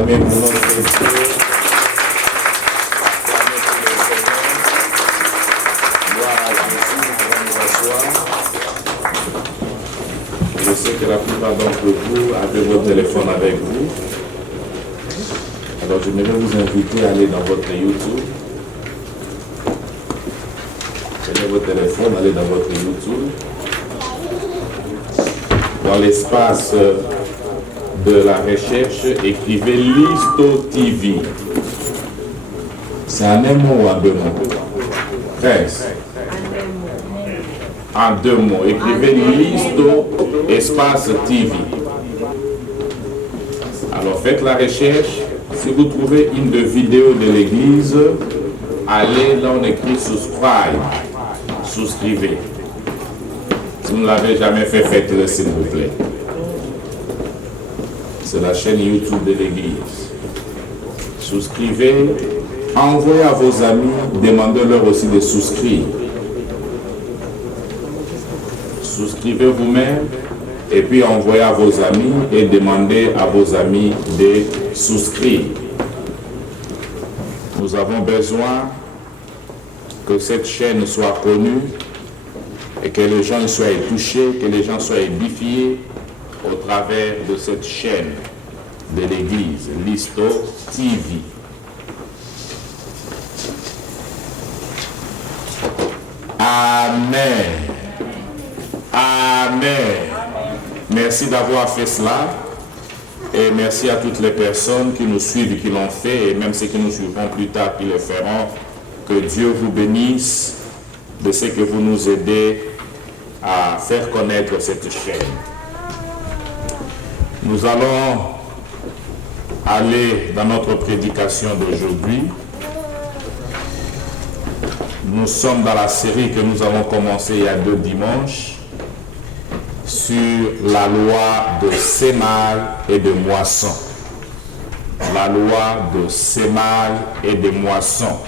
acclamez mon nom de Dieu. Gloire à Jésus, nous allons nous asseoir. Je sais que la plupart d'entre vous avez votre téléphone avec vous. Alors j'aimerais vous inviter à aller dans votre YouTube. Prenez votre téléphone, allez dans votre YouTube. Dans l'espace de la recherche, écrivez Listo TV. C'est en un mot ou en deux mots? Prince. En deux mots. Écrivez Listo espace TV. Alors faites la recherche. Si vous trouvez une vidéo de l'église, allez là on écrit subscribe. Souscrivez. Si vous ne l'avez jamais fait, faites-le s'il vous plaît. C'est la chaîne YouTube de l'église. Souscrivez. Envoyez à vos amis. Demandez-leur aussi de souscrire. Souscrivez vous-même. Et puis envoyez à vos amis et demandez à vos amis de souscrire. Nous avons besoin que cette chaîne soit connue et que les gens soient touchés, que les gens soient édifiés au travers de cette chaîne de l'église, Listo TV. Amen. Amen. Merci d'avoir fait cela et merci à toutes les personnes qui nous suivent et qui l'ont fait et même ceux qui nous suivront plus tard qui le feront. Que Dieu vous bénisse de ce que vous nous aidez à faire connaître cette chaîne. Nous allons aller dans notre prédication d'aujourd'hui. Nous sommes dans la série que nous avons commencé il y a 2 dimanches sur la loi de sémage et de moisson. La loi de sémage et de moisson.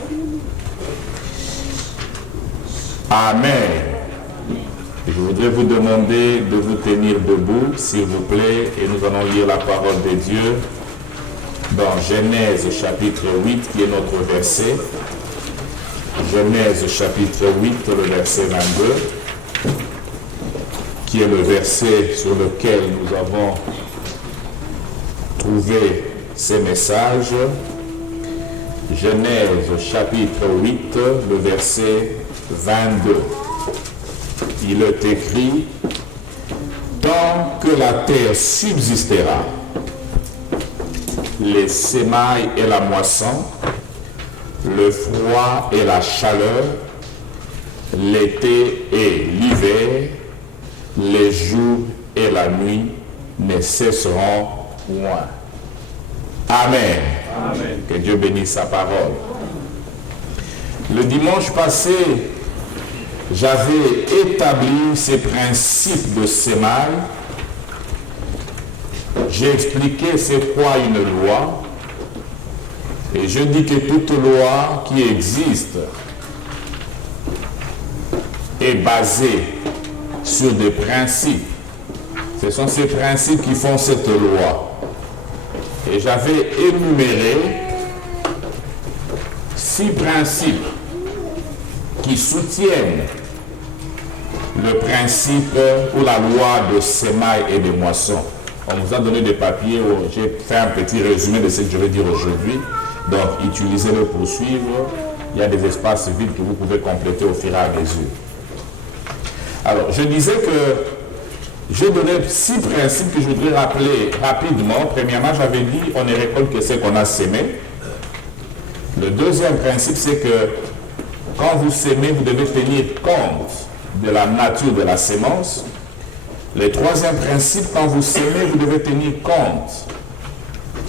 Amen. Je voudrais vous demander de vous tenir debout, s'il vous plaît, et nous allons lire la parole de Dieu dans Genèse chapitre 8, qui est notre verset. Genèse chapitre 8, le verset 22, qui est le verset sur lequel nous avons trouvé ces messages. Genèse chapitre 8, le verset 22. Il est écrit: tant que la terre subsistera, les semailles et la moisson, le froid et la chaleur, l'été et l'hiver, les jours et la nuit ne cesseront point. Amen. Amen. Que Dieu bénisse sa parole. Le dimanche passé, j'avais établi ces principes de sémage. J'ai expliqué c'est quoi une loi. Et je dis que toute loi qui existe est basée sur des principes. Ce sont ces principes qui font cette loi. Et j'avais énuméré 6 principes qui soutiennent le principe ou la loi de sémage et de moisson. On vous a donné des papiers où j'ai fait un petit résumé de ce que je vais dire aujourd'hui. Donc, utilisez-le pour suivre. Il y a des espaces vides que vous pouvez compléter au fur et à mesure. Alors, je disais que j'ai donné 6 principes que je voudrais rappeler rapidement. Premièrement, j'avais dit on ne récolte que ce qu'on a sémé. Le deuxième principe, c'est que quand vous sémez, vous devez tenir compte de la nature de la sémence. Le troisième principe, quand vous sémez, vous devez tenir compte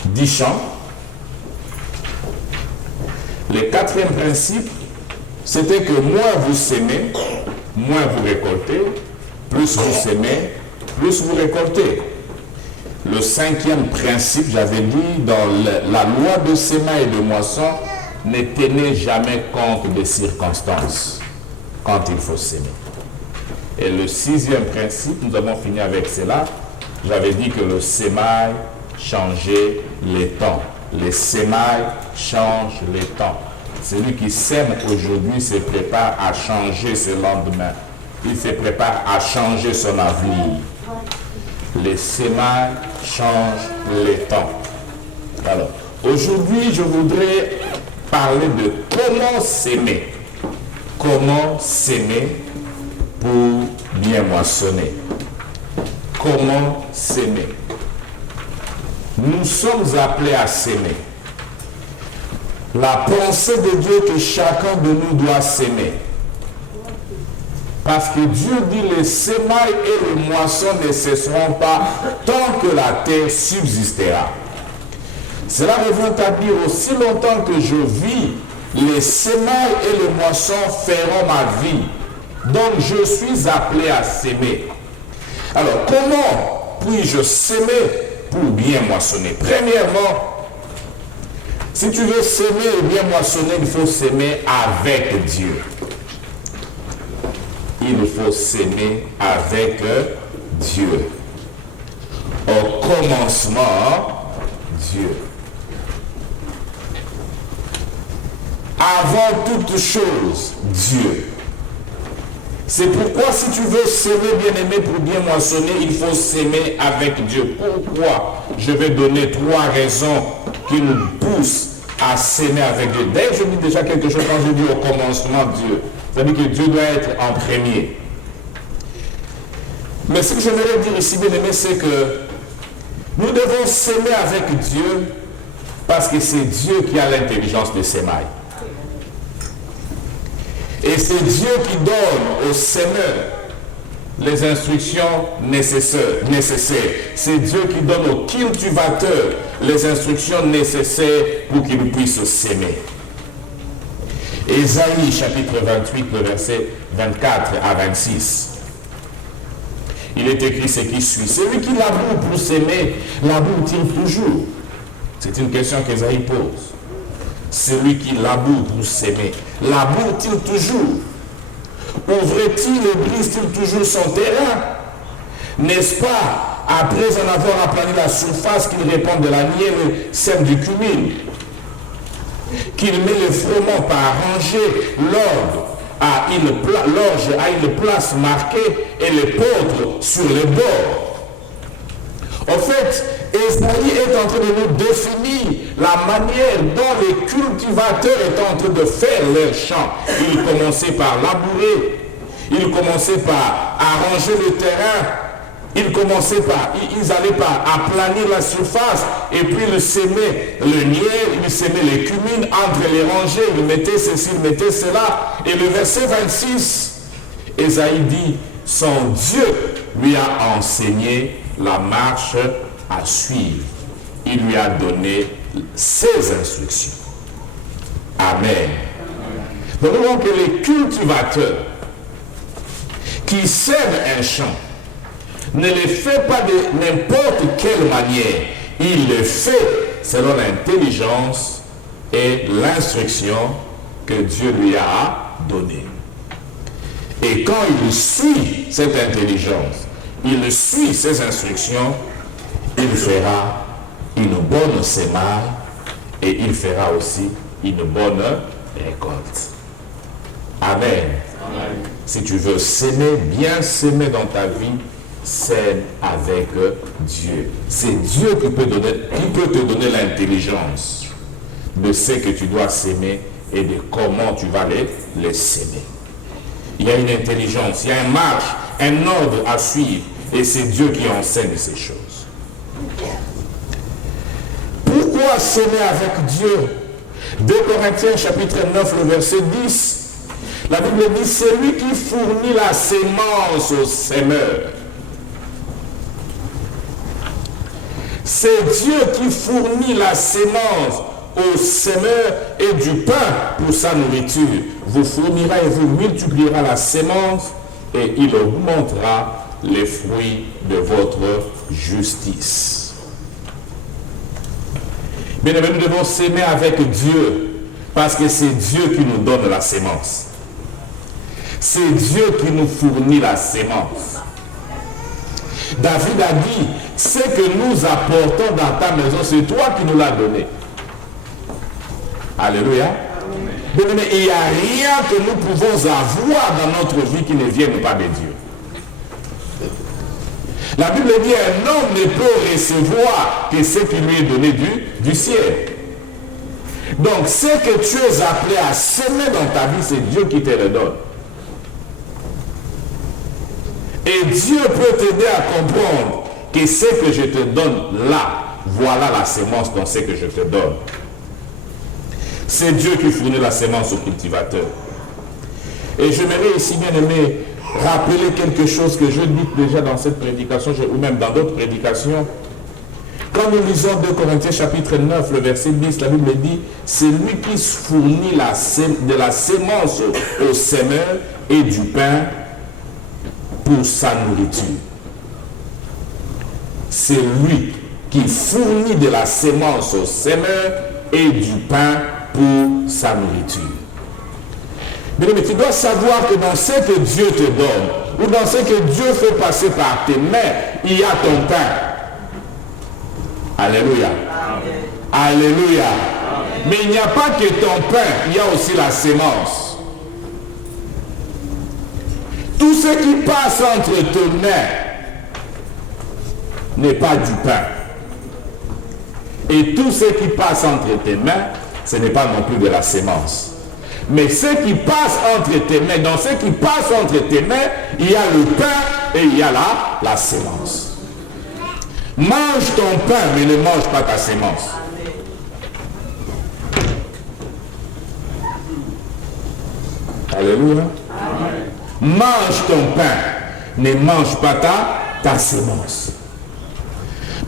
du champ. Le quatrième principe, c'était que moins vous sémez, moins vous récoltez, plus vous sémez, plus vous récoltez. Le cinquième principe, j'avais dit, dans la loi de sémage et de moisson, ne tenez jamais compte des circonstances quand il faut s'aimer. Et le sixième principe, nous avons fini avec cela, j'avais dit que le sémage changeait les temps. Les semailles changent les temps. Celui qui sème aujourd'hui se prépare à changer ce lendemain. Il se prépare à changer son avenir. Les semailles changent les temps. Alors, aujourd'hui, je voudrais parler de comment s'aimer. Comment s'aimer pour bien moissonner. Comment s'aimer. Nous sommes appelés à s'aimer. La pensée de Dieu que chacun de nous doit s'aimer. Parce que Dieu dit les semailles et les moissons ne cesseront pas tant que la terre subsistera. Cela revient à dire aussi longtemps que je vis, les semailles et les moissons feront ma vie. Donc je suis appelé à s'aimer. Alors comment puis-je s'aimer pour bien moissonner? Premièrement, si tu veux s'aimer et bien moissonner, il faut s'aimer avec Dieu. Il faut s'aimer avec Dieu. Au commencement, Dieu. Avant toute chose, Dieu. C'est pourquoi si tu veux s'aimer bien-aimé pour bien moissonner, il faut s'aimer avec Dieu. Pourquoi? Je vais donner 3 raisons qui nous poussent à s'aimer avec Dieu. D'ailleurs, je dis déjà quelque chose quand je dis au commencement Dieu. C'est-à-dire que Dieu doit être en premier. Mais ce que je voudrais dire ici, bien-aimé, c'est que nous devons s'aimer avec Dieu parce que c'est Dieu qui a l'intelligence de s'aimer. Et c'est Dieu qui donne aux s'aimeurs les instructions nécessaires. C'est Dieu qui donne aux cultivateurs les instructions nécessaires pour qu'ils puissent s'aimer. Ésaïe chapitre 28, le verset 24 à 26. Il est écrit ce qui suit. Celui qui laboure pour s'aimer, laboure-t-il toujours? C'est une question qu'Ésaïe pose. Celui qui laboure pour s'aimer, laboure-t-il toujours? Ouvre-t-il et brise-t-il toujours son terrain? N'est-ce pas, après en avoir aplani la surface, qu'il répand de la nielle, sème du cumin, qu'il met le froment par arranger l'orge à une place marquée et les poudres sur les bords? En fait, Esaïe est en train de nous définir la manière dont les cultivateurs étaient en train de faire leur champ. Ils commençaient par labourer, ils commençaient par arranger le terrain, ils allaient par aplanir la surface, et puis ils semaient le miel, ils semaient les cumines, entre les rangées, ils mettaient ceci, ils mettaient cela. Et le verset 26, Esaïe dit, son Dieu lui a enseigné la marche à suivre. Il lui a donné ses instructions. Amen. Donc, nous voyons que les cultivateurs qui sèment un champ ne le fait pas de n'importe quelle manière. Il le fait selon l'intelligence et l'instruction que Dieu lui a donnée. Et quand il suit cette intelligence, il suit ses instructions, il fera une bonne semaille et il fera aussi une bonne récolte. Amen. Amen. Si tu veux s'aimer, bien s'aimer dans ta vie, sème avec Dieu. C'est Dieu qui peut te donner l'intelligence de ce que tu dois s'aimer et de comment tu vas les s'aimer. Il y a une intelligence, il y a une marche, un ordre à suivre. Et c'est Dieu qui enseigne ces choses. Pourquoi s'aimer avec Dieu? 2 Corinthiens chapitre 9, le verset 10. La Bible dit, c'est lui qui fournit la sémence aux semeurs. C'est Dieu qui fournit la sémence aux semeurs et du pain pour sa nourriture. Vous fournira et vous multipliera la sémence et il augmentera les fruits de votre justice. Bien aimé, nous devons s'aimer avec Dieu parce que c'est Dieu qui nous donne la sémence. C'est Dieu qui nous fournit la sémence. David a dit, ce que nous apportons dans ta maison, c'est toi qui nous l'as donné. Alléluia. Mais il n'y a rien que nous pouvons avoir dans notre vie qui ne vienne pas de Dieu. La Bible dit un homme ne peut recevoir que ce qui lui est donné du ciel. Donc ce que tu es appelé à semer dans ta vie, c'est Dieu qui te le donne. Et Dieu peut t'aider à comprendre que ce que je te donne là, voilà la sémence dans ce que je te donne. C'est Dieu qui fournit la sémence au cultivateur. Et j'aimerais ici, bien aimé, rappeler quelque chose que je dis déjà dans cette prédication, ou même dans d'autres prédications. Quand nous lisons 2 Corinthiens chapitre 9, le verset 10, la Bible dit, c'est lui qui fournit de la sémence au semeur et du pain pour sa nourriture. C'est lui qui fournit de la sémence au semeur et du pain pour sa nourriture. Mais tu dois savoir que dans ce que Dieu te donne, ou dans ce que Dieu fait passer par tes mains, il y a ton pain. Alléluia. Amen. Alléluia. Amen. Mais il n'y a pas que ton pain, il y a aussi la sémence. Tout ce qui passe entre tes mains n'est pas du pain. Et tout ce qui passe entre tes mains, ce n'est pas non plus de la sémence. Mais ce qui passe entre tes mains, dans ce qui passe entre tes mains, il y a le pain et il y a la sémence. Mange ton pain, mais ne mange pas ta sémence. Alléluia. Mange ton pain, ne mange pas ta sémence.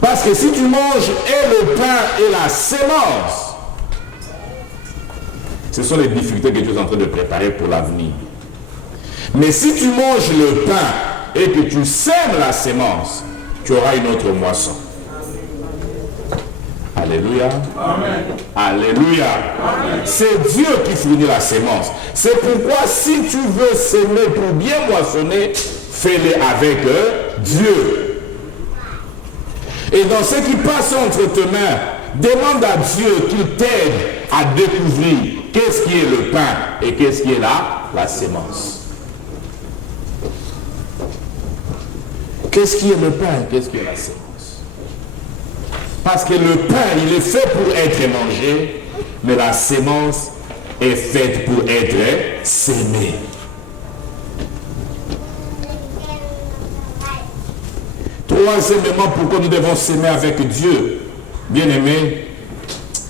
Parce que si tu manges et le pain et la sémence, ce sont les difficultés que tu es en train de préparer pour l'avenir. Mais si tu manges le pain et que tu sèmes la sémence, tu auras une autre moisson. Alléluia. Amen. Alléluia. C'est Dieu qui fournit la sémence. C'est pourquoi si tu veux s'aimer pour bien moissonner, fais-le avec Dieu. Et dans ce qui passe entre tes mains, demande à Dieu qu'il t'aide à découvrir qu'est-ce qui est le pain et qu'est-ce qui est la sémence. Qu'est-ce qui est le pain et qu'est-ce qui est la sémence? Parce que le pain, il est fait pour être mangé, mais la sémence est faite pour être sémée. Troisièmement, pourquoi nous devons s'aimer avec Dieu? Bien-aimé,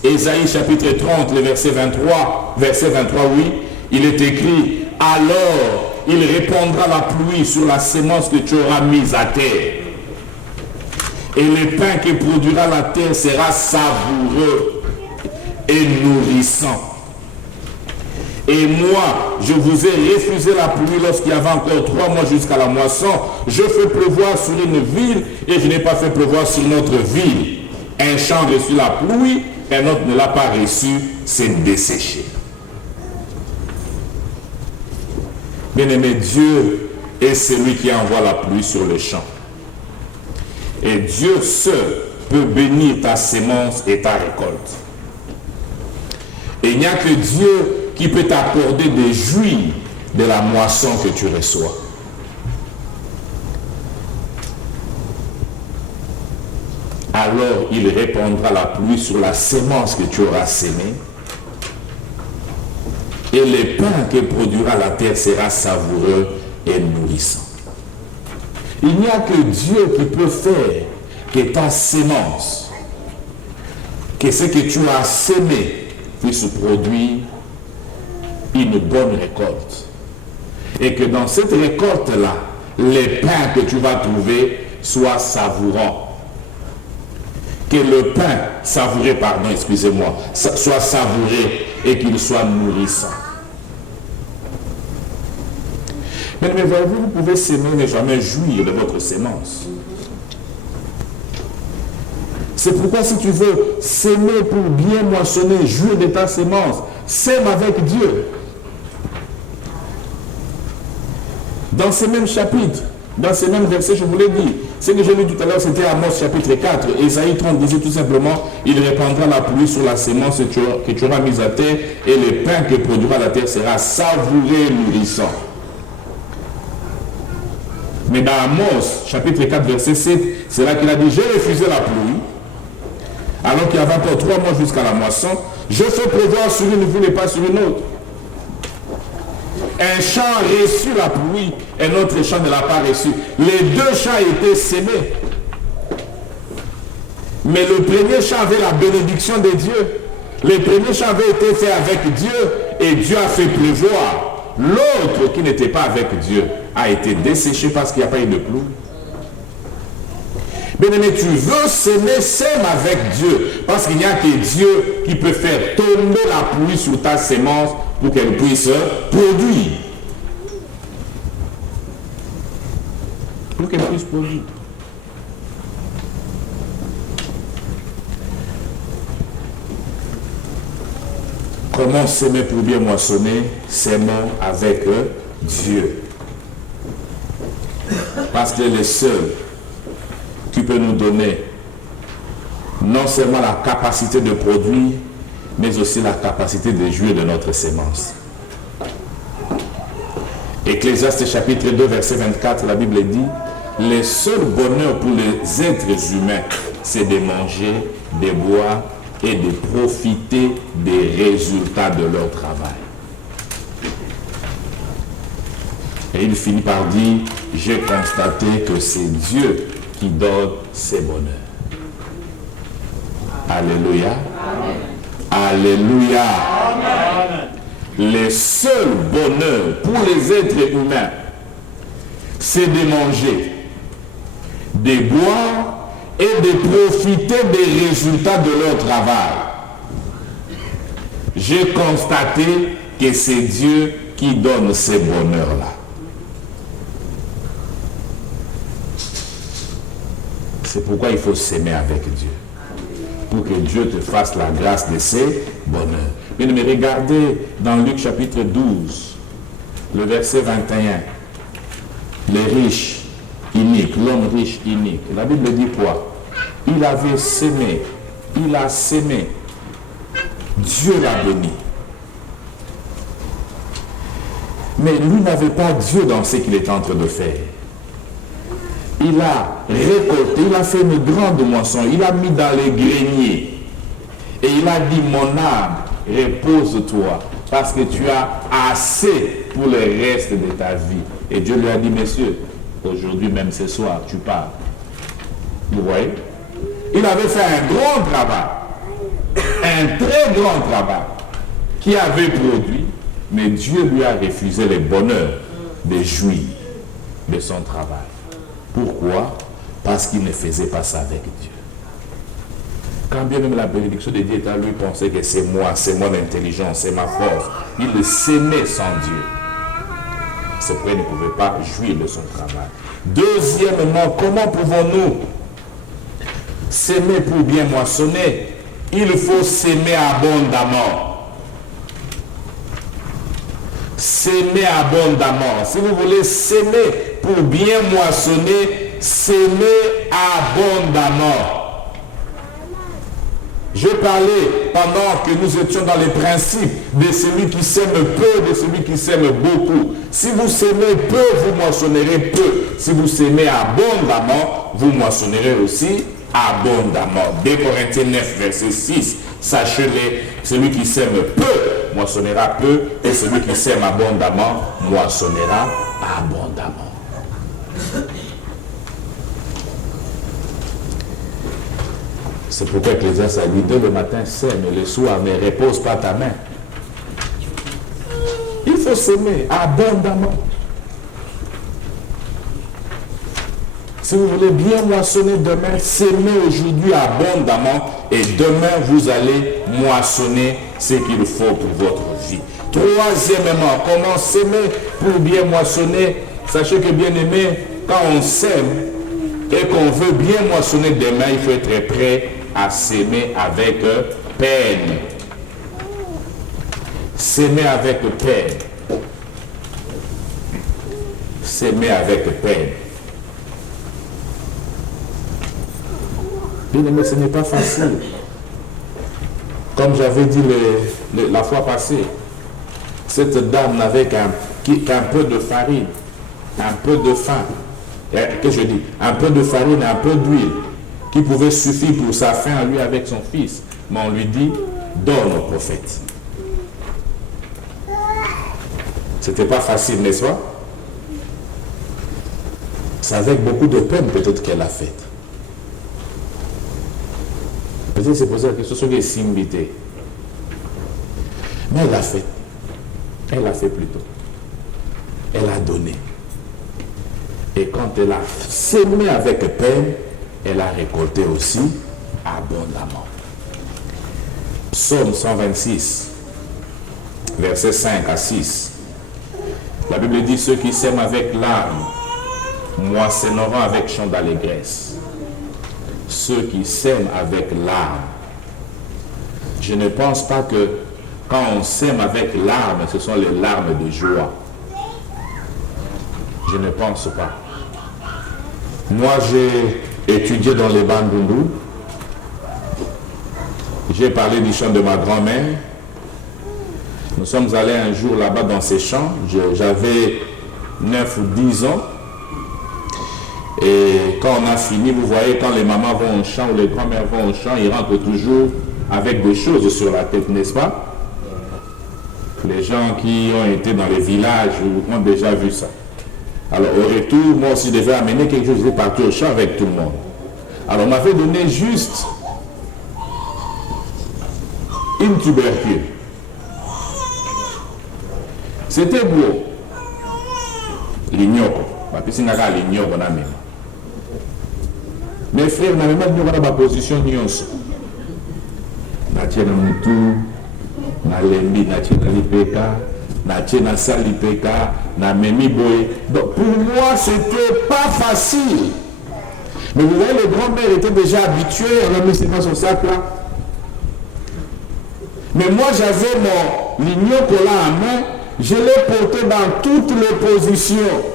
Ésaïe chapitre 30, le verset 23, oui, il est écrit, alors il répandra la pluie sur la sémence que tu auras mise à terre. Et le pain que produira la terre sera savoureux et nourrissant. Et moi, je vous ai refusé la pluie lorsqu'il y avait encore 3 mois jusqu'à la moisson. Je fais pleuvoir sur une ville et je n'ai pas fait pleuvoir sur notre ville. Un champ reçut la pluie, un autre ne l'a pas reçu, c'est desséché. Bien-aimé, Dieu est celui qui envoie la pluie sur le champ. Et Dieu seul peut bénir ta sémence et ta récolte. Et il n'y a que Dieu qui peut t'accorder des jouir de la moisson que tu reçois. Alors il répandra la pluie sur la sémence que tu auras sémée. Et le pain que produira la terre sera savoureux et nourrissant. Il n'y a que Dieu qui peut faire que ta sémence, que ce que tu as sémé, puisse produire une bonne récolte. Et que dans cette récolte-là, les pains que tu vas trouver soient savourants. Que le pain savouré, soit savouré et qu'il soit nourrissant. Mais voyez-vous, vous pouvez s'aimer mais jamais jouir de votre sémence. C'est pourquoi si tu veux s'aimer pour bien moissonner, jouir de ta sémence, sème avec Dieu. Dans ce même chapitre, Dans ces mêmes versets, je vous l'ai dit. Ce que j'ai lu tout à l'heure, c'était Amos chapitre 4. Ésaïe 30 disait tout simplement, il répandra la pluie sur la sémence que tu auras mise à terre, et le pain que produira la terre sera savouré, nourrissant. Mais dans Amos chapitre 4 verset 7, c'est là qu'il a dit, j'ai refusé la pluie, alors qu'il y avait encore 3 mois jusqu'à la moisson. Je fais pleuvoir sur une ville et pas sur une autre. Un champ reçut la pluie, un autre champ ne l'a pas reçu. Les deux champs étaient sémés. Mais le premier champ avait la bénédiction de Dieu. Le premier champ avait été fait avec Dieu et Dieu a fait pleuvoir. L'autre qui n'était pas avec Dieu a été desséché parce qu'il n'y a pas eu de pluie. Bien-aimé, tu veux s'aimer, sème avec Dieu. Parce qu'il n'y a que Dieu qui peut faire tomber la pluie sur ta sémence pour qu'elle puisse produire. Pour qu'elle puisse produire. Comment s'aimer pour bien moissonner? S'aimons avec Dieu. Parce qu'il est le seul qui peut nous donner non seulement la capacité de produire, mais aussi la capacité de jouir de notre sémence. Ecclésiaste chapitre 2, verset 24, la Bible dit, le seul bonheur pour les êtres humains, c'est de manger, de boire et de profiter des résultats de leur travail. Et il finit par dire, j'ai constaté que c'est Dieu qui donne ses bonheurs. Alléluia. Amen. Alléluia. Amen. Le seul bonheur pour les êtres humains, c'est de manger, de boire et de profiter des résultats de leur travail. J'ai constaté que c'est Dieu qui donne ces bonheurs-là. C'est pourquoi il faut s'aimer avec Dieu. Pour que Dieu te fasse la grâce de ses bonheurs. Mais regardez dans Luc chapitre 12, le verset 21. Les riches iniques, l'homme riche inique. La Bible dit quoi? Il avait sémé, il a sémé. Dieu l'a béni. Mais lui n'avait pas Dieu dans ce qu'il était en train de faire. Il a récolté, il a fait une grande moisson, il a mis dans les greniers. Et il a dit, mon âme, repose-toi, parce que tu as assez pour le reste de ta vie. Et Dieu lui a dit, messieurs, aujourd'hui même ce soir, tu pars. Vous voyez? Il avait fait un grand travail, un très grand travail, qui avait produit, mais Dieu lui a refusé le bonheur de jouir de son travail. Pourquoi? Parce qu'il ne faisait pas ça avec Dieu. Quand bien même la bénédiction de Dieu est à lui, penser que c'est moi, c'est mon intelligence, c'est ma force. Il s'aimait sans Dieu. C'est pourquoi il ne pouvait pas jouir de son travail. Deuxièmement, comment pouvons-nous s'aimer pour bien moissonner? Il faut s'aimer abondamment. S'aimer abondamment. Si vous voulez s'aimer pour bien moissonner, s'aimer abondamment. Je parlais pendant que nous étions dans les principes de celui qui sème peu, de celui qui sème beaucoup. Si vous s'aimez peu, vous moissonnerez peu. Si vous s'aimez abondamment, vous moissonnerez aussi abondamment. 2 Corinthiens 9, verset 6. Sachez-le, celui qui sème peu, moissonnera peu, et celui qui sème abondamment, moissonnera abondamment. C'est pourquoi Ecclésiaste a dit, dès le matin, sème, et le soir, ne repose pas ta main. Il faut s'aimer abondamment. Si vous voulez bien moissonner demain, s'aimer aujourd'hui abondamment, et demain, vous allez moissonner ce qu'il faut pour votre vie. Troisièmement, comment s'aimer pour bien moissonner? Sachez que, bien aimé, quand on s'aime et qu'on veut bien moissonner demain, il faut être prêt à s'aimer avec peine. S'aimer avec peine. S'aimer avec peine. Bien aimé, ce n'est pas facile. Comme j'avais dit la fois passée, cette dame n'avait qu'un peu de farine, un peu de faim. Qu'est-ce que je dis? Un peu de farine et un peu d'huile qui pouvait suffire pour sa faim à lui avec son fils. Mais on lui dit, donne au prophète. C'était pas facile, n'est-ce pas? C'est avec beaucoup de peine peut-être qu'elle a fait. Peut-être c'est posé la question sur les simbités. Mais elle l'a fait. Elle l'a fait plutôt. Elle a donné. Et quand elle a sémé avec peine, elle a récolté aussi abondamment. Psaume 126, versets 5 à 6. La Bible dit, ceux qui sèment avec larmes, moissonneront avec chant d'allégresse. Ceux qui sèment avec larmes. Je ne pense pas que quand on sème avec larmes, ce sont les larmes de joie. Je ne pense pas. Moi, j'ai étudié dans les Bandundu. J'ai parlé du chant de ma grand-mère. Nous sommes allés un jour là-bas dans ces champs. J'avais 9 ou 10 ans. Et quand on a fini, vous voyez, quand les mamans vont au champ ou les grands-mères vont au champ, ils rentrent toujours avec des choses sur la tête, n'est-ce pas? Les gens qui ont été dans les villages ont déjà vu ça. Alors au retour, moi aussi je devais amener quelque chose, je devais partir au champ avec tout le monde. Alors on m'avait donné juste une tubercule. C'était beau. L'ignoko. Mes frères n'avaient même pas ma position nyonso. Natie na mutu, na lembi, natie na lipeka, natie na salipeka, na memi boy. Donc pour moi c'était pas facile. Mais vous voyez, les grands-mères étaient déjà habitués, on a mis pas son sac là. Mais moi j'avais mon lignoko là en main, je l'ai porté dans toutes les positions.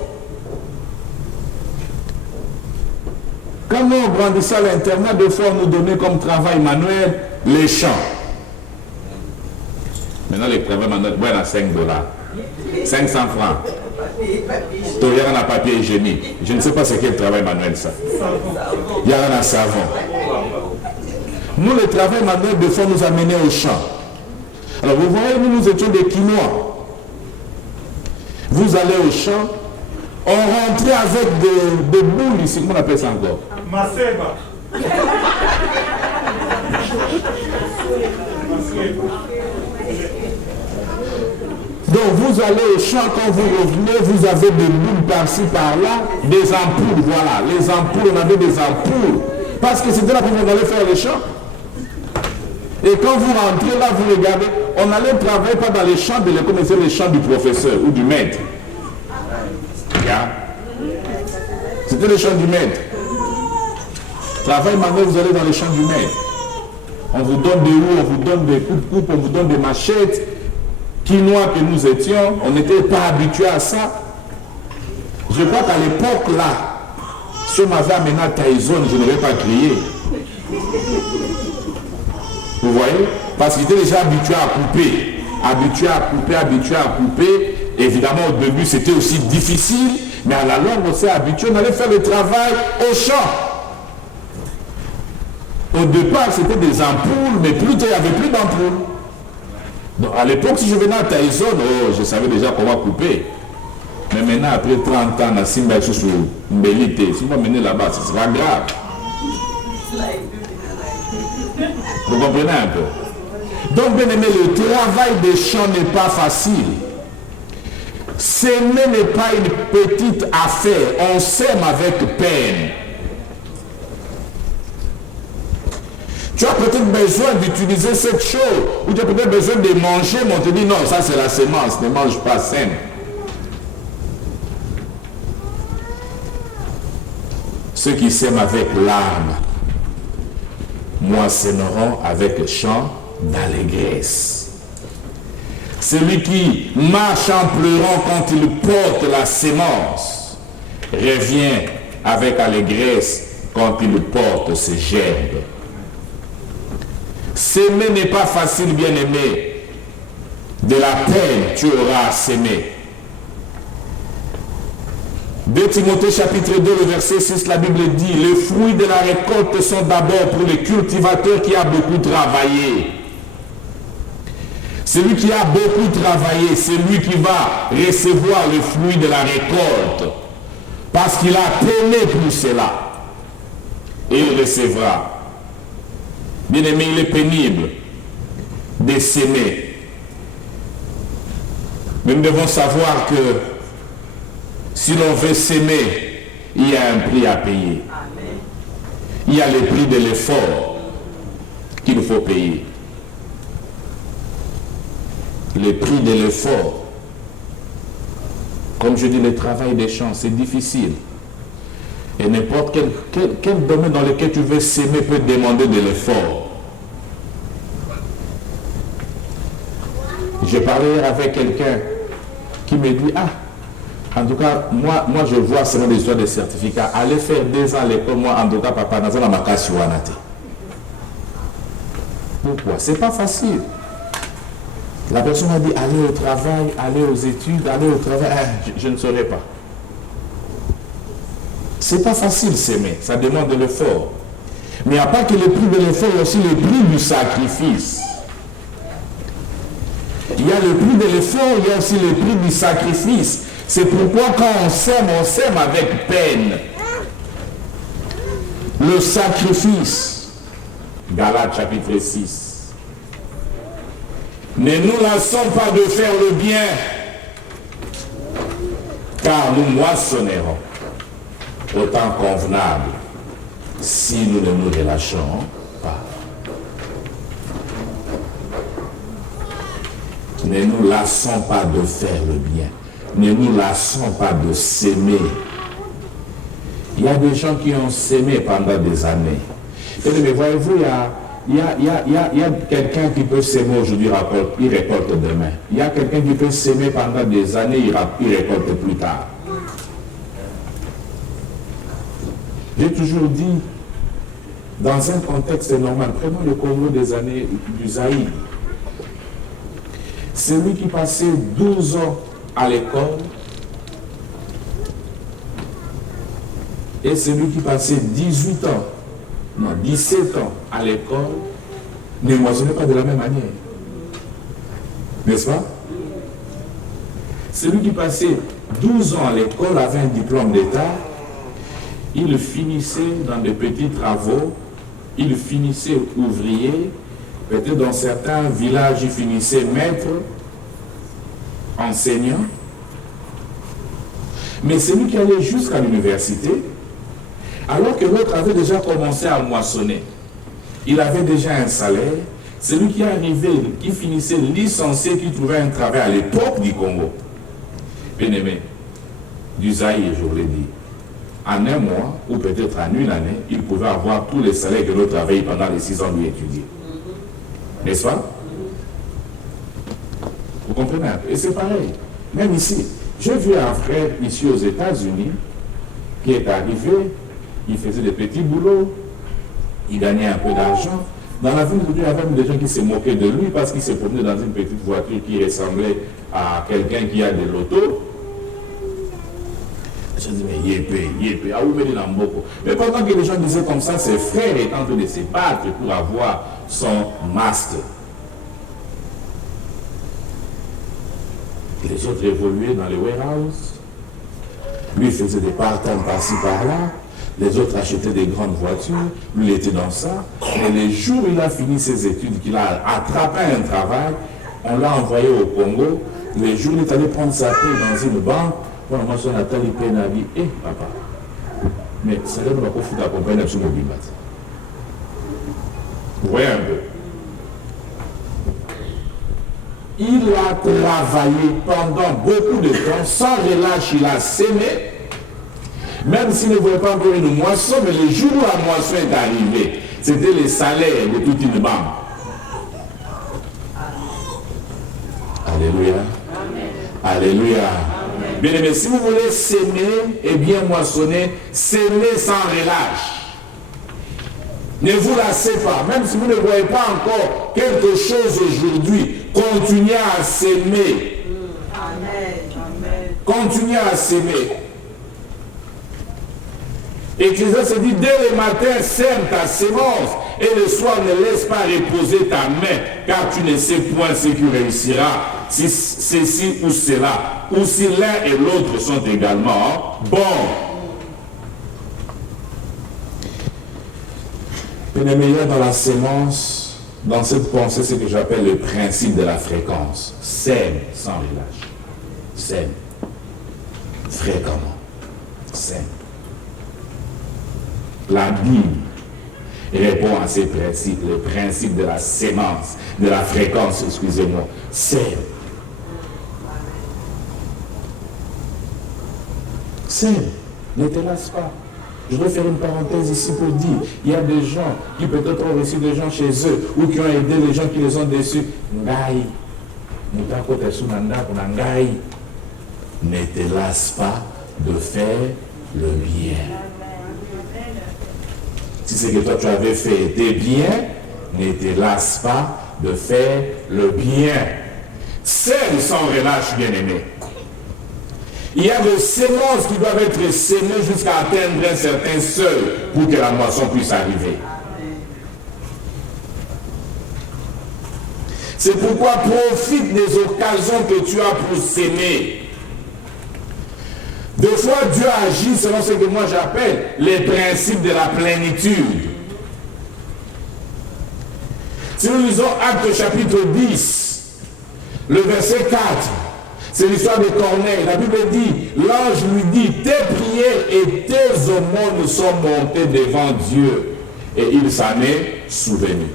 Quand nous grandissons à l'internat, des fois on nous donnait comme travail manuel les champs. Maintenant les travail manuel, ouais, à 5 $, 500 francs. Il y a un papier hygiénique. Je ne sais pas c'est quel travail manuel ça. Il y a un savon. Nous, le travail manuel, des fois, nous amenait au champ. Alors vous voyez, nous étions des Quinois. Vous allez au champ, on rentrait avec des boules ici, comment on appelle ça encore? Maseba. Donc vous allez au champ, quand vous revenez, vous avez des boules par-ci, par-là, des ampoules, voilà. Les ampoules, on avait des ampoules. Parce que c'était là qu'on allait faire les champs. Et quand vous rentrez là, vous regardez, on allait travailler pas dans les champs de l'école, mais c'est les champs du professeur ou du maître. Yeah. C'était les champs du maître. Travail manuel, vous allez dans les champs du maître. On vous donne des roues, on vous donne des coups de coupe, on vous donne des machettes. Quinois que nous étions, on n'était pas habitués à ça. Je crois qu'à l'époque là, si on m'avait amené à Taïzone, je n'aurais pas crié. Vous voyez? Parce qu'il était déjà habitué à couper. Habitué à couper. Évidemment, au début, c'était aussi difficile, mais à la longue, on s'est habitué, on allait faire le travail au champ. Au départ, c'était des ampoules, mais plus tard, il n'y avait plus d'ampoules. Donc, à l'époque, si je venais à Taïzone, je savais déjà comment couper. Mais maintenant, après 30 ans, on a Simba sur Mbélité. Si on va mener là-bas, ce sera grave. Vous comprenez un peu? Donc, bien aimé, le travail des champs n'est pas facile. S'aimer n'est pas une petite affaire. On s'aime avec peine. Tu as peut-être besoin d'utiliser cette chose, ou tu as peut-être besoin de manger, mais on te dit non, ça c'est la sémence, ne mange pas, sème. Ceux qui s'aiment avec larmes moissonneront avec chant d'allégresse. Celui qui marche en pleurant quand il porte la sémence revient avec allégresse quand il porte ses gerbes. S'aimer n'est pas facile, bien-aimé. De la peine, tu auras à s'aimer. 2 Timothée chapitre 2, le verset 6, la Bible dit, les fruits de la récolte sont d'abord pour les cultivateurs qui a beaucoup travaillé. Celui qui a beaucoup travaillé, c'est lui qui va recevoir le fruit de la récolte. Parce qu'il a peiné pour cela. Et il recevra. Bien aimé, il est pénible de s'aimer. Mais nous devons savoir que si l'on veut s'aimer, il y a un prix à payer. Amen. Il y a le prix de l'effort qu'il faut payer. Le prix de l'effort. Comme je dis, le travail des champs, c'est difficile. Et n'importe quel domaine dans lequel tu veux s'aimer peut demander de l'effort. Je parlais avec quelqu'un qui me dit, en tout cas, moi je vois selon les histoires de certificats, aller faire 2 ans à l'école, moi en tout cas, papa, dans un makasi wanate. Pourquoi? C'est pas facile. La personne a dit, aller au travail, aller aux études, aller au travail, je ne saurais pas. C'est pas facile s'aimer, ça demande de l'effort. Mais il n'y a pas que le prix de l'effort, il y a aussi le prix du sacrifice. Il y a le prix de l'effort, il y a aussi le prix du sacrifice. C'est pourquoi quand on s'aime avec peine. Le sacrifice. Galates chapitre 6. Ne nous lassons pas de faire le bien, car nous moissonnerons au temps convenable si nous ne nous relâchons pas. Ne nous lassons pas de faire le bien. Ne nous lassons pas de s'aimer. Il y a des gens qui ont s'aimé pendant des années. Et mais voyez-vous, il y a quelqu'un qui peut s'aimer aujourd'hui, il récolte demain. Il y a quelqu'un qui peut s'aimer pendant des années, il récolte plus tard. J'ai toujours dit, dans un contexte normal, prenons le Congo des années du Zaïre. Celui qui passait 12 ans à l'école et celui qui passait 18 ans, non, 17 ans à l'école, ne moissonnait pas de la même manière. N'est-ce pas? Celui qui passait 12 ans à l'école avait un diplôme d'État, il finissait dans des petits travaux, il finissait ouvrier, peut-être dans certains villages, il finissait maître, enseignant. Mais celui qui allait jusqu'à l'université, alors que l'autre avait déjà commencé à moissonner, il avait déjà un salaire, celui qui arrivait, qui finissait licencié, qui trouvait un travail à l'époque du Congo, bien aimé, du Zaïre, je vous l'ai dit, en un mois, ou peut-être en une année, il pouvait avoir tous les salaires que l'autre avait pendant les 6 ans d'étudier. N'est-ce pas? Vous comprenez un peu? Et c'est pareil. Même ici, j'ai vu un frère ici aux États-Unis qui est arrivé, il faisait des petits boulots, il gagnait un peu d'argent. Dans la ville, il y avait même des gens qui se moquaient de lui parce qu'il se promenait dans une petite voiture qui ressemblait à quelqu'un qui a de l'auto. Je dis, mais yépé, ah oui, mais il est beaucoup. Mais pendant que les gens disaient comme ça, ses frères étaient en train de se battre pour avoir son master. Les autres évoluaient dans les warehouses. Lui faisait des part-time par-ci par-là. Les autres achetaient des grandes voitures. Lui, il était dans ça. Et les jours où il a fini ses études, qu'il a attrapé un travail, on l'a envoyé au Congo. Les jours où il est allé prendre sa paie dans une banque, voilà, moi, son Nathalie Payne a dit, papa, mais ça ne va pas foutre d'accompagner sur mon bimat. Vous voyez un peu. Il a travaillé pendant beaucoup de temps, sans relâche, il a sémé, même s'il ne voulait pas encore une moisson, mais le jour où la moisson est arrivée, c'était les salaires de toute une banque. Alléluia. Alléluia. Bien aimé, si vous voulez s'aimer et bien moissonner, s'aimer sans relâche. Ne vous lassez pas, même si vous ne voyez pas encore quelque chose aujourd'hui, continuez à s'aimer. Amen. Continuez à s'aimer. Et Jésus se dit, dès le matin, sème ta sémence, et le soir, ne laisse pas reposer ta main, car tu ne sais point ce qui réussira, si ceci ou cela, ou si l'un et l'autre sont également bons. Bien-aimé, il y a dans la sémence, dans cette pensée, ce que j'appelle le principe de la fréquence. Sème sans relâche. Sème. Fréquemment. Sème. La Bible répond à ces principes, le principe de la sémence, de la fréquence, excusez-moi. Sème. Sème. Ne te lasse pas. Je vais faire une parenthèse ici pour dire, il y a des gens qui peut-être ont reçu des gens chez eux ou qui ont aidé les gens qui les ont déçus. Ngai. Ne te lasse pas de faire le bien. Si c'est que toi tu avais fait était bien, ne te lasse pas de faire le bien. Sème sans relâche, bien-aimé. Il y a des semences qui doivent être semées jusqu'à atteindre un certain seuil pour que la moisson puisse arriver. C'est pourquoi profite des occasions que tu as pour s'aimer. Des fois, Dieu agit selon ce que moi j'appelle les principes de la plénitude. Si nous lisons Actes chapitre 10, le verset 4, c'est l'histoire de Corneille. La Bible dit, l'ange lui dit, tes prières et tes aumônes sont montées devant Dieu. Et il s'en est souvenu.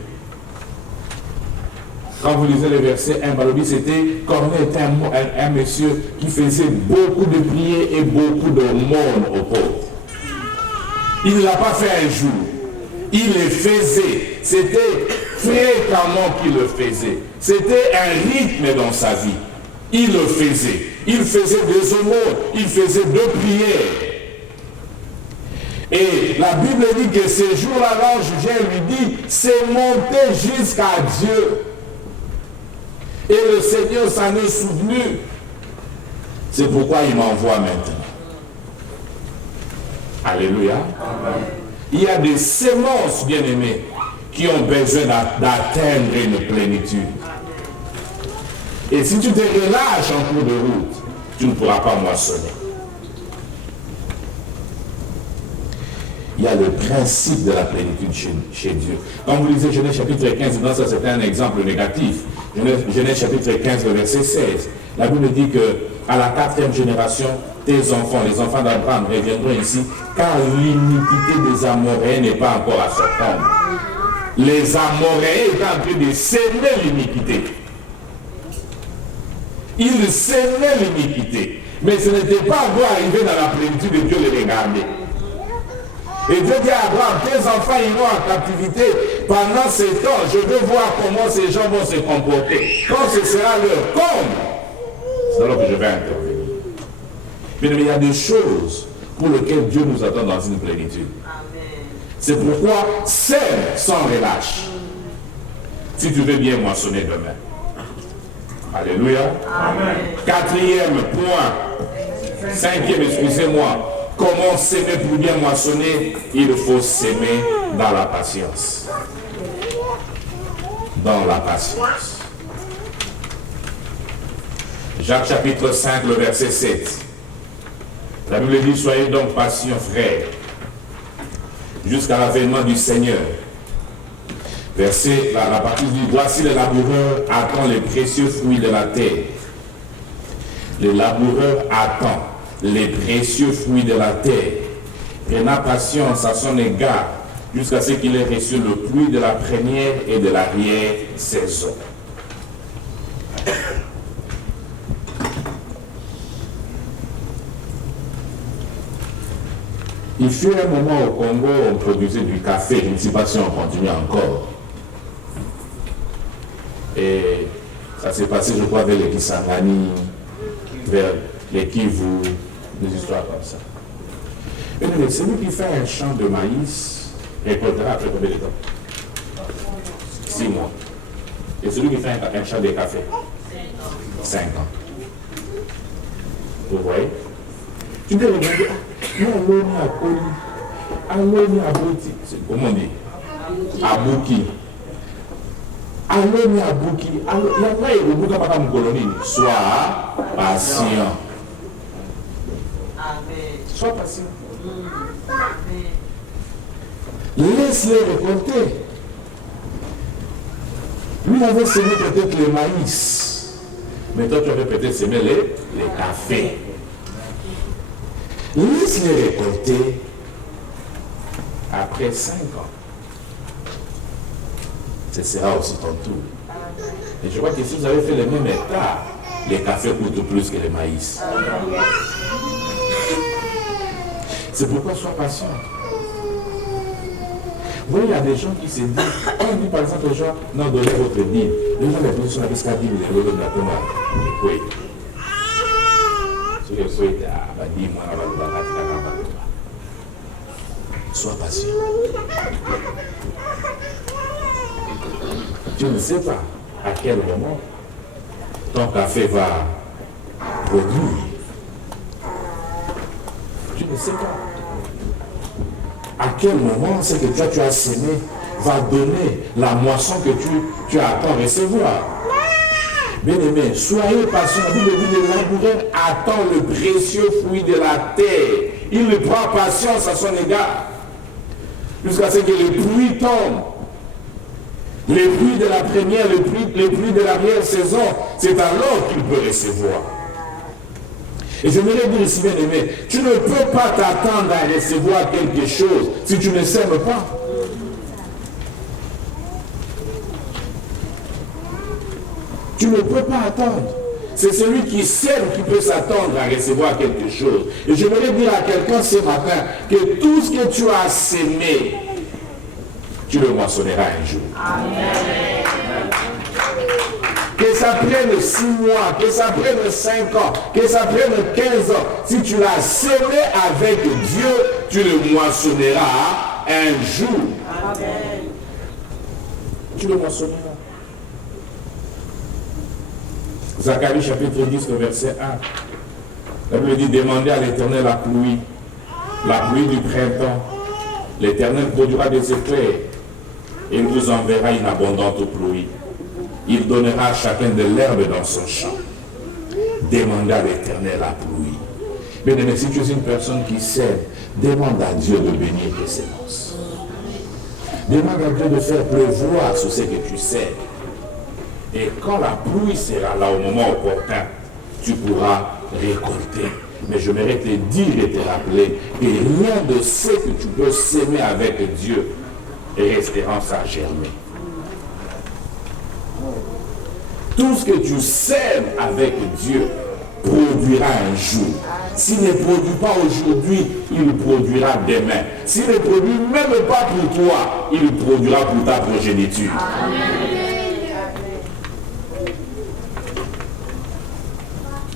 Quand vous lisez le verset 1, c'était Corneille était un monsieur qui faisait beaucoup de prières et beaucoup d'aumônes aux pauvres. Il ne l'a pas fait un jour. Il le faisait. C'était fréquemment qu'il le faisait. C'était un rythme dans sa vie. Il le faisait. Il faisait des aumônes. Il faisait deux prières. Et la Bible dit que ce jour-là, l'ange vient lui dit, c'est monté jusqu'à Dieu. Et le Seigneur s'en est souvenu. C'est pourquoi il m'envoie maintenant. Alléluia. Amen. Il y a des semences, bien-aimés, qui ont besoin d'atteindre une plénitude. Et si tu te relâches en cours de route, tu ne pourras pas moissonner. Il y a le principe de la plénitude chez Dieu. Quand vous lisez Genèse chapitre 15, ça c'est un exemple négatif. Genèse chapitre 15, verset 16. La Bible dit que à la 4e génération, tes enfants, les enfants d'Abraham, reviendront ici, car l'iniquité des Amoréens n'est pas encore à se prendre. Les Amoréens étaient en train de s'aimer l'iniquité. Ils s'aimaient l'iniquité. Mais ce n'était pas encore arrivé dans la plénitude de Dieu de les garder. Et Dieu dit à Abraham, tes enfants iront en captivité pendant ce temps. Je veux voir comment ces gens vont se comporter. Quand ce sera leur comble, c'est alors que je vais intervenir. Mais il y a des choses pour lesquelles Dieu nous attend dans une plénitude. C'est pourquoi sème sans relâche. Si tu veux bien moissonner demain. Alléluia. Amen. 4e point. 5e, excusez-moi. Comment s'aimer pour bien moissonner? Il faut s'aimer dans la patience. Dans la patience. Jacques chapitre 5, le verset 7. La Bible dit, soyez donc patients, frères, jusqu'à l'avènement du Seigneur. Verset, la partie dit, voici le laboureur attend les précieux fruits de la terre. Le laboureur attend les précieux fruits de la terre, prenant patience à son égard, jusqu'à ce qu'il ait reçu le pluie de la première et de l'arrière-saison. Il fut un moment au Congo, on produisait du café, je ne sais pas si on continue encore. Et ça s'est passé, je crois, vers les Kisangani, vers les Kivu, des histoires comme ça. Et celui qui fait un champ de maïs, récoltera après combien de temps? 6 mois. Et celui qui fait un champ de café? 5 ans. Vous voyez? Tu peux regarder, Aloni Abouti, comment on dit? Abouki. Aloni Abouki. Il y a pas de beaucoup de colonie. Sois patient. Sois patient. Laisse-les récolter. Lui avait semé peut-être le maïs. Mais toi, tu avais peut-être semé les cafés. Laisse-les récolter après 5 ans. Ce sera aussi ton tour. Et je crois que si vous avez fait le même état, les cafés coûtent plus que le maïs. C'est pourquoi sois patient. Vous voyez, il y a des gens qui se disent, on dit par exemple aux gens, non, donnez votre dîme. Les gens les sont avec ce qu'il dit, les gens oui. Sois patient. Tu ne sais pas à quel moment ton café va produire. Tu ne sais pas à quel moment ce que toi tu as semé va donner la moisson que tu attends recevoir. Bien aimé, soyez patient. La Bible dit le laboureur attend le précieux fruit de la terre. Il ne prend patience à son égard. Jusqu'à ce que les pluies tombent. Les pluies de la première, les pluies de l'arrière-saison, c'est alors qu'il peut recevoir. Et je voudrais dire ici, bien aimé, tu ne peux pas t'attendre à recevoir quelque chose si tu ne sèmes pas. Tu ne peux pas attendre. C'est celui qui sème qui peut s'attendre à recevoir quelque chose. Et je voudrais dire à quelqu'un ce matin que tout ce que tu as sémé, tu le moissonneras un jour. Amen. Que ça prenne 6 mois, que ça prenne 5 ans, que ça prenne 15 ans. Si tu l'as semé avec Dieu, tu le moissonneras un jour. Amen. Tu le moissonneras. Zacharie chapitre 10, verset 1. La Bible dit, demandez à l'Éternel la pluie du printemps. L'Éternel produira des éclairs et il vous enverra une abondante pluie. Il donnera à chacun de l'herbe dans son champ. Demandez à l'Éternel la pluie. Bien aimé, si tu es une personne qui sème, demande à Dieu de bénir tes semences. Demande à Dieu de faire pleuvoir sur ce que tu sèmes. Et quand la pluie sera là au moment opportun, tu pourras récolter. Mais je voudrais te dire et te rappeler que rien de ce que tu peux s'aimer avec Dieu restera sans germer. Tout ce que tu sèmes avec Dieu produira un jour. S'il ne produit pas aujourd'hui, il produira demain. S'il ne produit même pas pour toi, il produira pour ta progéniture.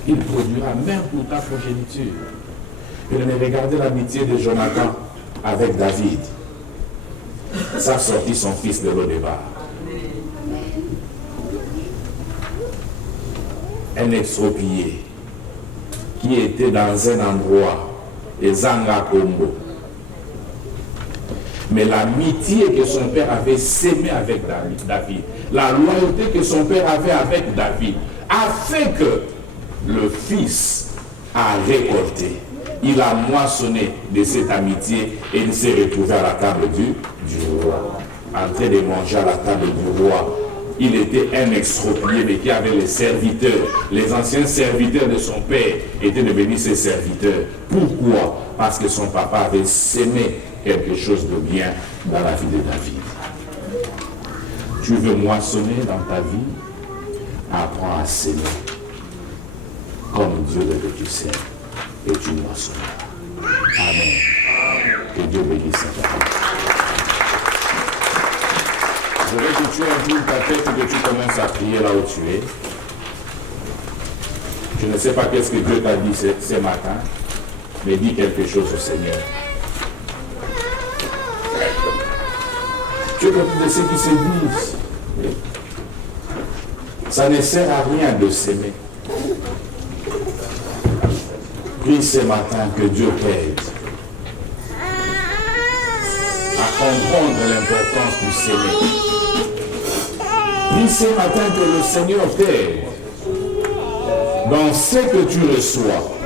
Il produira même pour ta progéniture. Et regardez l'amitié de Jonathan avec David. Ça a sorti son fils de Lo-Débar. Un exproprié qui était dans un endroit, les Zanga Kombo. Mais l'amitié que son père avait sémée avec David, la loyauté que son père avait avec David, a fait que le fils a récolté. Il a moissonné de cette amitié et il s'est retrouvé à la table du roi. En train de manger à la table du roi. Il était un exproprié, mais qui avait les serviteurs. Les anciens serviteurs de son père étaient devenus ses serviteurs. Pourquoi? Parce que son papa avait sémé quelque chose de bien dans la vie de David. Tu veux moissonner dans ta vie? Apprends à s'aimer comme Dieu veut que tu sèmes et tu moissonneras. Amen. Que Dieu bénisse ta vie. Je veux que tu inclines ta tête et que tu commences à prier là où tu es. Je ne sais pas qu'est-ce que Dieu t'a dit ce matin, mais dis quelque chose au Seigneur. Tu es partie de ceux qui séduisent. Ça ne sert à rien de s'aimer. Prie ce matin que Dieu t'aide à comprendre l'importance de s'aimer. Prie ce matin que le Seigneur t'aide dans ce que tu reçois.